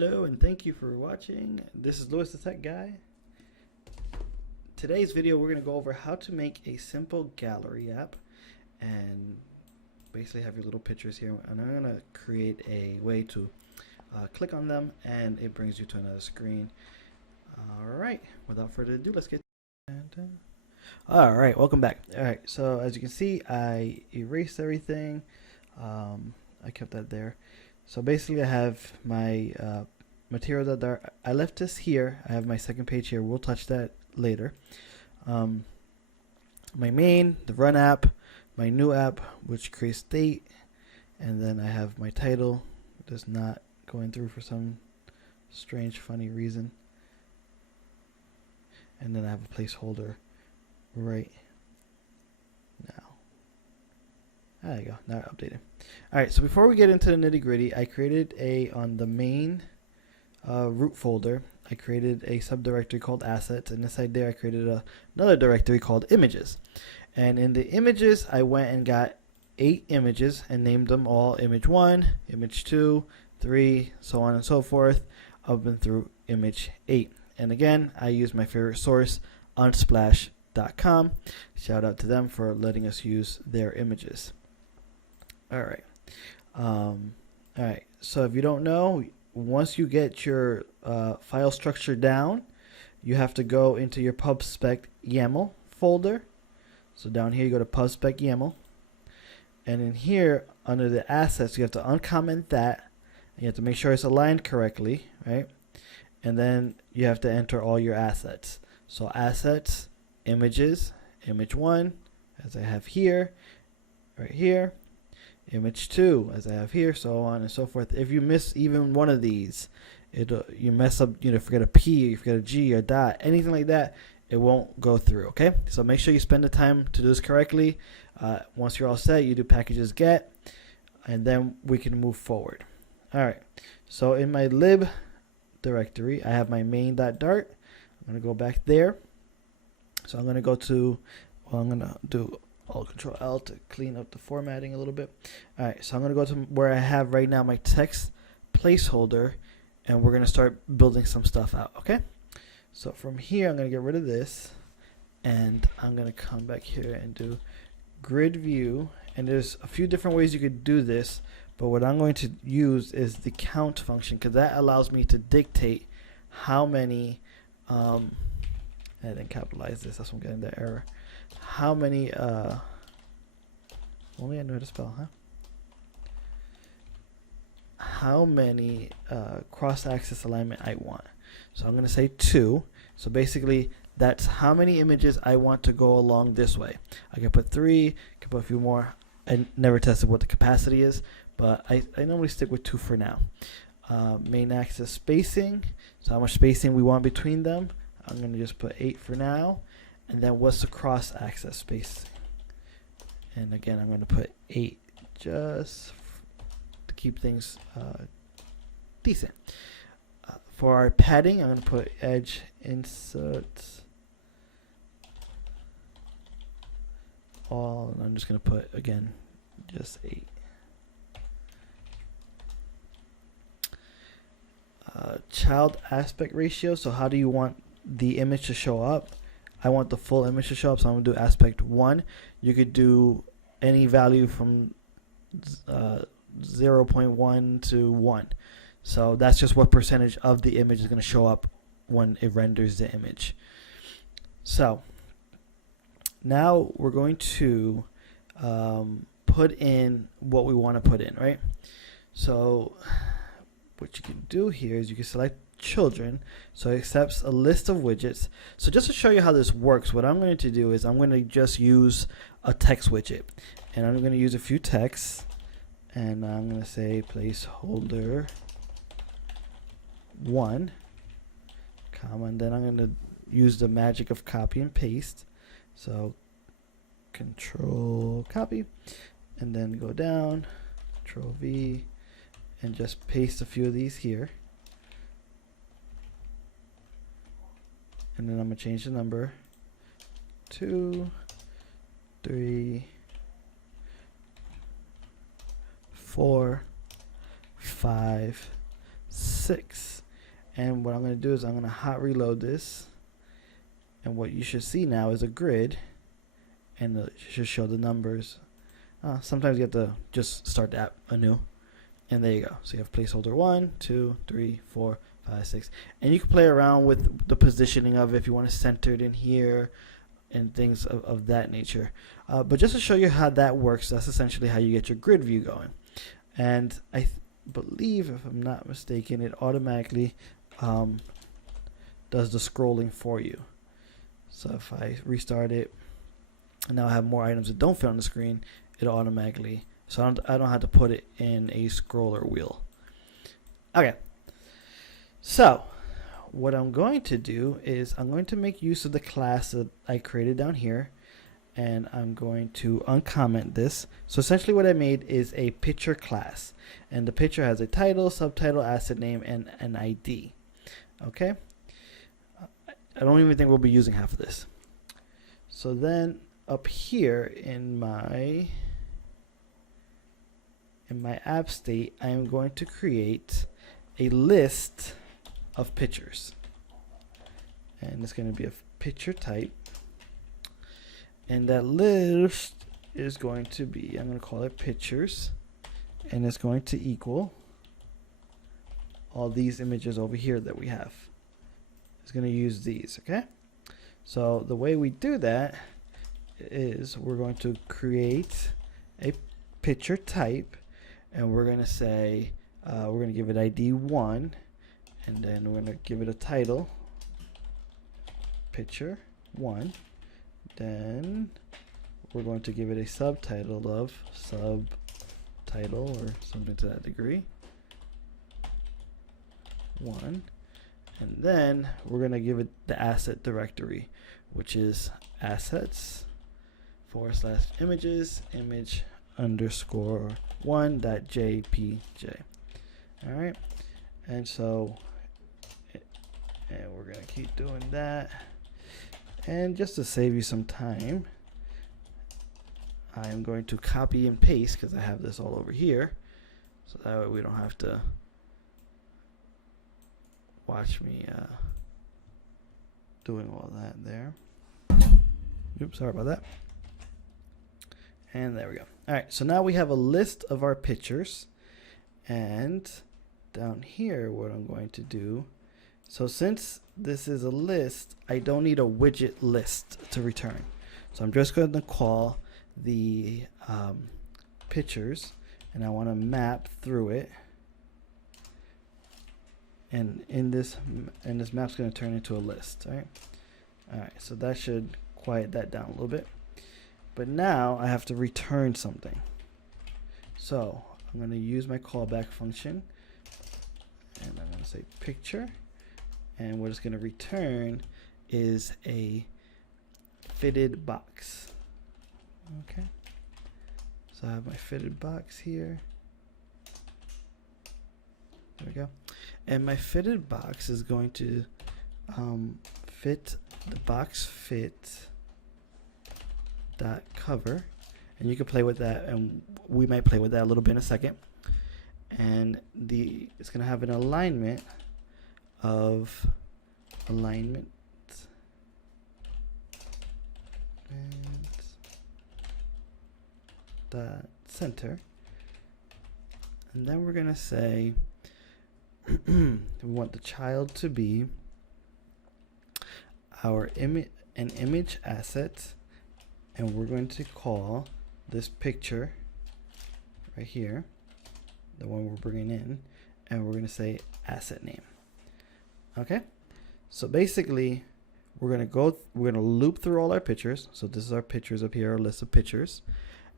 Hello and thank you for watching. This is Lewis the Tech Guy. Today's video we're going to go over how to make a simple gallery app and basically have your little pictures here, and I'm going to create a way to click on them and it brings you to another screen. Alright, without further ado, let's get Alright, welcome back. Alright, so as you can see, I erased everything. I kept that there. So basically I have my material that there. I left this here. I have my second page here. We'll touch that later. My main, the run app, my new app, which creates state, and then I have my title, just not going through for some strange, funny reason. And then I have a placeholder right now. There you go. Now I updated. Alright, so before we get into the nitty gritty, I created on the main root folder, I created a subdirectory called assets, and inside there I created another directory called images. And in the images, I went and got 8 images and named them all image 1, image 2, 3, so on and so forth, up and through image 8. And again, I used my favorite source, unsplash.com. Shout out to them for letting us use their images. Alright. Alright, so if you don't know, once you get your file structure down, you have to go into your pubspec.yaml folder. So down here you go to pubspec.yaml, and in here under the assets you have to uncomment that, and you have to make sure it's aligned correctly, right? And then you have to enter all your assets. So assets, images, image 1 as I have here, right here, image 2 as I have here, so on and so forth. If you miss even one of these, you mess up, forget a P, you forget a G or dot, anything like that, it won't go through. Okay, so make sure you spend the time to do this correctly. Once you're all set, you do packages get, and then we can move forward. Alright, so in my lib directory I have my main.dart. I'm going to go back there. So I'm going to go to, I'm going to do Alt-Control-L to clean up the formatting a little bit. Alright, so I'm going to go to where I have right now my text placeholder, and we're going to start building some stuff out. Okay, so from here I'm going to get rid of this, and I'm going to come back here and do GridView, and there's a few different ways you could do this, but what I'm going to use is the count function, because that allows me to dictate how many I didn't capitalize this, that's what I'm getting the error. How many only I know how to spell, huh? How many cross-axis alignment I want. So I'm going to say 2. So basically that's how many images I want to go along this way. I can put 3, I can put a few more. I never tested what the capacity is, but I normally stick with 2 for now. Main axis spacing, so how much spacing we want between them. I'm going to just put 8 for now. And then what's the cross-axis spacing? And again, I'm going to put 8 just to keep things decent. For our padding, I'm going to put edge inserts all, and I'm just going to put, again, just 8. Child aspect ratio, so how do you want the image to show up? I want the full image to show up, so I'm going to do aspect 1. You could do any value from 0.1 to 1. So that's just what percentage of the image is going to show up when it renders the image. So now we're going to put in what we want to put in, right? So what you can do here is you can select children, so it accepts a list of widgets. So just to show you how this works, what I'm going to do is I'm going to just use a text widget, and I'm going to use a few texts, and I'm going to say placeholder 1, comma, and then I'm going to use the magic of copy and paste. So Control copy, and then go down, Control V, and just paste a few of these here. And then I'm going to change the number 2, 3, 4, 5, 6. And what I'm going to do is I'm going to hot reload this. And what you should see now is a grid. And it should show the numbers. Sometimes you have to just start the app anew. And there you go. So you have placeholder 1, 2, 3, 4, 5, 6. And you can play around with the positioning of it if you want to center it in here and things of that nature. But just to show you how that works, that's essentially how you get your grid view going. And I believe, if I'm not mistaken, it automatically does the scrolling for you. So if I restart it, and now I have more items that don't fit on the screen, it'll automatically, so I don't have to put it in a scroller wheel. Okay, so what I'm going to do is I'm going to make use of the class that I created down here, and I'm going to uncomment this. So essentially what I made is a picture class, and the picture has a title, subtitle, asset name, and an ID. Okay, I don't even think we'll be using half of this. So then up here in my app state, I am going to create a list of pictures, and it's going to be a picture type, and that list is going to be, I'm going to call it pictures, and it's going to equal all these images over here that we have. It's going to use these. Okay, so the way we do that is we're going to create a picture type, and we're going to say we're going to give it ID 1, and then we're going to give it a title, picture 1. Then we're going to give it a subtitle of subtitle or something to that degree 1, and then we're going to give it the asset directory, which is assets / images image _ 1.jpg. All right, and so we're gonna keep doing that, and just to save you some time, I'm going to copy and paste because I have this all over here, so that way we don't have to watch me doing all that there. Oops, sorry about that. And there we go. All right, so now we have a list of our pictures, and down here what I'm going to do, so since this is a list, I don't need a widget list to return. So I'm just going to call the pictures, and I want to map through it, and this map's going to turn into a list. All right, so that should quiet that down a little bit. But now I have to return something. So I'm going to use my callback function, and I'm going to say picture, and what it's going to return is a fitted box. Okay, so I have my fitted box here. There we go. And my fitted box is going to fit the box fit dot cover, and you can play with that, and we might play with that a little bit in a second. And it's going to have an alignment of alignment and dot center, and then we're going to say we want the child to be our an image asset, and we're going to call this picture right here, the one we're bringing in, and we're going to say asset name. Okay, so basically we're going to loop through all our pictures. So this is our pictures up here, our list of pictures,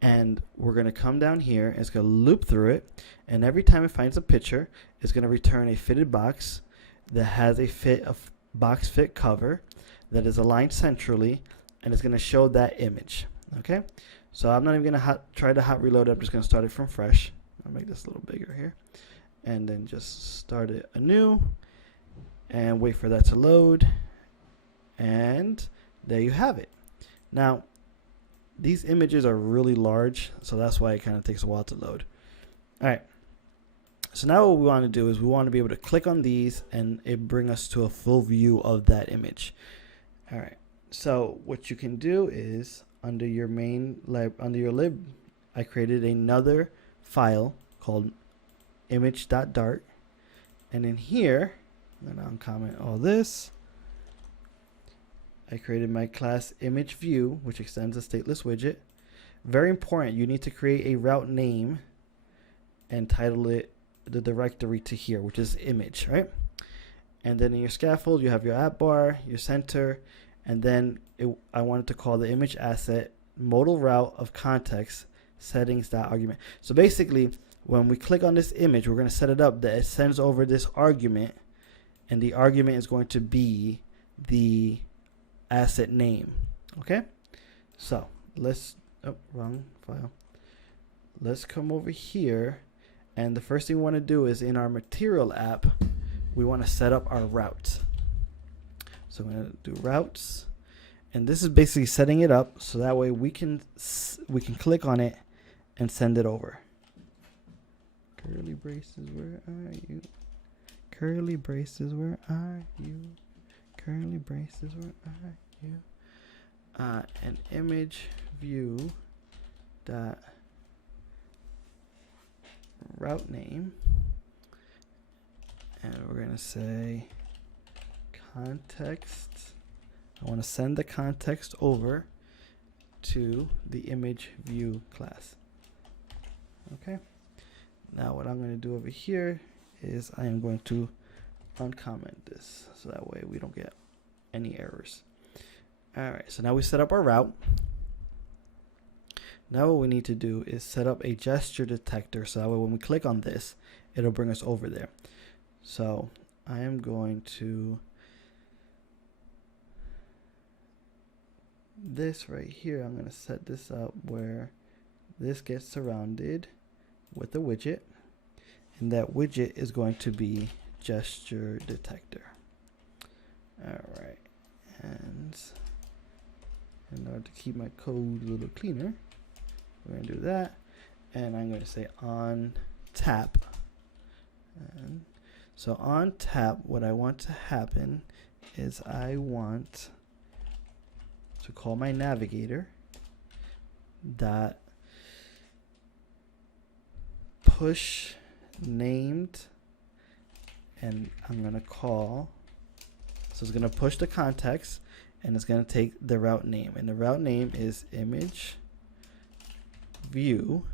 and we're going to come down here, and it's going to loop through it, and every time it finds a picture, it's going to return a fitted box that has a box fit cover that is aligned centrally, and it's going to show that image. Okay, so I'm not even going to try to hot reload it. I'm just going to start it from fresh. I'll make this a little bigger here, and then just start it anew and wait for that to load, and there you have it. Now these images are really large, so that's why it kind of takes a while to load. All right, So now what we want to do is we want to be able to click on these and it bring us to a full view of that image. All right. So what you can do is under your main under your lib, I created another file called image.dart, and in here, I'm gonna uncomment all this. I created my class image view, which extends a stateless widget. Very important, you need to create a route name and title it the directory to here, which is image, right? And then in your scaffold, you have your app bar, your center, and then I wanted to call the image asset modal route of context settings.argument. So basically, when we click on this image, we're going to set it up that it sends over this argument, and the argument is going to be the asset name. Okay, so let's wrong file. Let's come over here, and the first thing we want to do is in our material app, we want to set up our route. So I'm going to do routes, and this is basically setting it up so that way we can click on it and send it over. Curly braces, where are you? Curly braces, where are you? Curly braces, where are you? An image view dot route name, and we're gonna say context. I want to send the context over to the image view class. Okay. Now what I'm going to do over here is I am going to uncomment this so that way we don't get any errors. Alright, so now we set up our route. Now what we need to do is set up a gesture detector so that way when we click on this, it'll bring us over there. So I am going to this right here, I'm going to set this up where this gets surrounded with a widget, and that widget is going to be gesture detector. Alright, and in order to keep my code a little cleaner, we're going to do that, and I'm going to say on tap. And so on tap, what I want to happen is I want to call my navigator dot push named, and I'm gonna call, so it's gonna push the context and it's gonna take the route name, and the route name is image view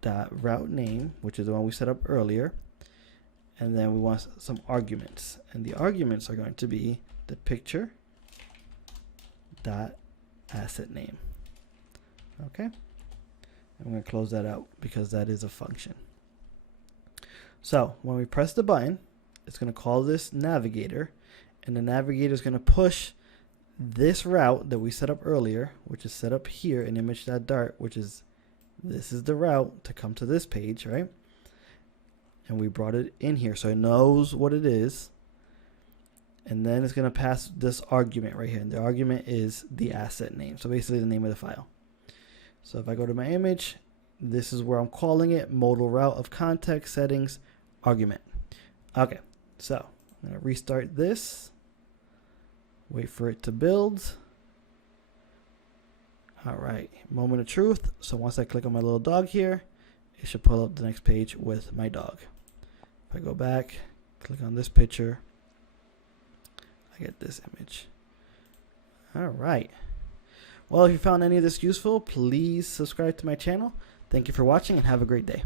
dot route name, which is the one we set up earlier, and then we want some arguments, and the arguments are going to be the picture dot asset name. Okay, I'm going to close that out because that is a function. So when we press the button, it's going to call this navigator, and the navigator is going to push this route that we set up earlier, which is set up here in image.dart, which is this is the route to come to this page, right? And we brought it in here so it knows what it is, and then it's going to pass this argument right here, and the argument is the asset name, so basically the name of the file. So if I go to my image, this is where I'm calling it modal route of context settings argument. Okay, so I'm going to restart this, wait for it to build. All right, moment of truth. So once I click on my little dog here, it should pull up the next page with my dog. If I go back, click on this picture, I get this image. All right. Well, if you found any of this useful, please subscribe to my channel. Thank you for watching and have a great day.